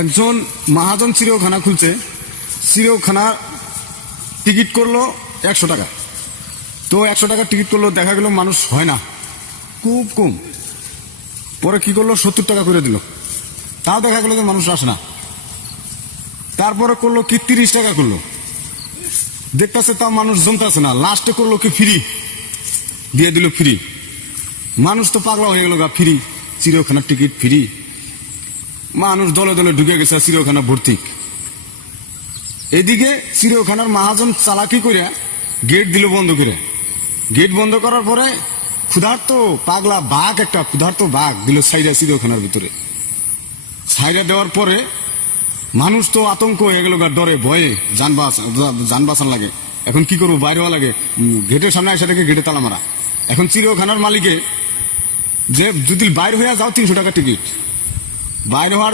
একজন মহাজন চিড়িয়াখানা খুলছে, চিড়িয়াখানা টিকিট করলো 100 টাকা। তো 100 টাকা টিকিট করলো, দেখা গেল মানুষ হয় না, খুব কম। পরে কি করলো, 70 টাকা করে দিল, তাও দেখা গেল যে মানুষ আসে না। তারপরে করলো কি 30 টাকা করলো, দেখতেছে তাও মানুষ জমতেছে না। লাস্টে করলো কি ফ্রি দিয়ে দিল, ফ্রি। মানুষ তো পাগলা হয়ে গেল, ফ্রি চিড়িয়াখানার টিকিট ফ্রি। মানুষ দলে দলে ঢুকে গেছে চিড়িয়াখানা ভর্তি। এদিকে চিড়িয়াখানার মহাজন চালাকি করে গেট দিল বন্ধ করে। গেট বন্ধ করার পরে ক্ষুধার্ত পাগলা বাঘ, একটা ক্ষুধার্ত বাঘ দিল সাইডা চিড়িয়াখানার ভিতরে। সাইডা দেওয়ার পরে মানুষ তো আতঙ্ক হয়ে গেল, ডরে ভয়ে যান বাঁচান লাগে। এখন কি করবো, বাইরে হওয়া লাগে। গেটের সামনে এসে থেকে গেটে তালা মারা। এখন চিড়িয়াখানার মালিকে যে যদি বাইরে হয়ে যাও 300 টাকা টিকিট, বাইরে হওয়ার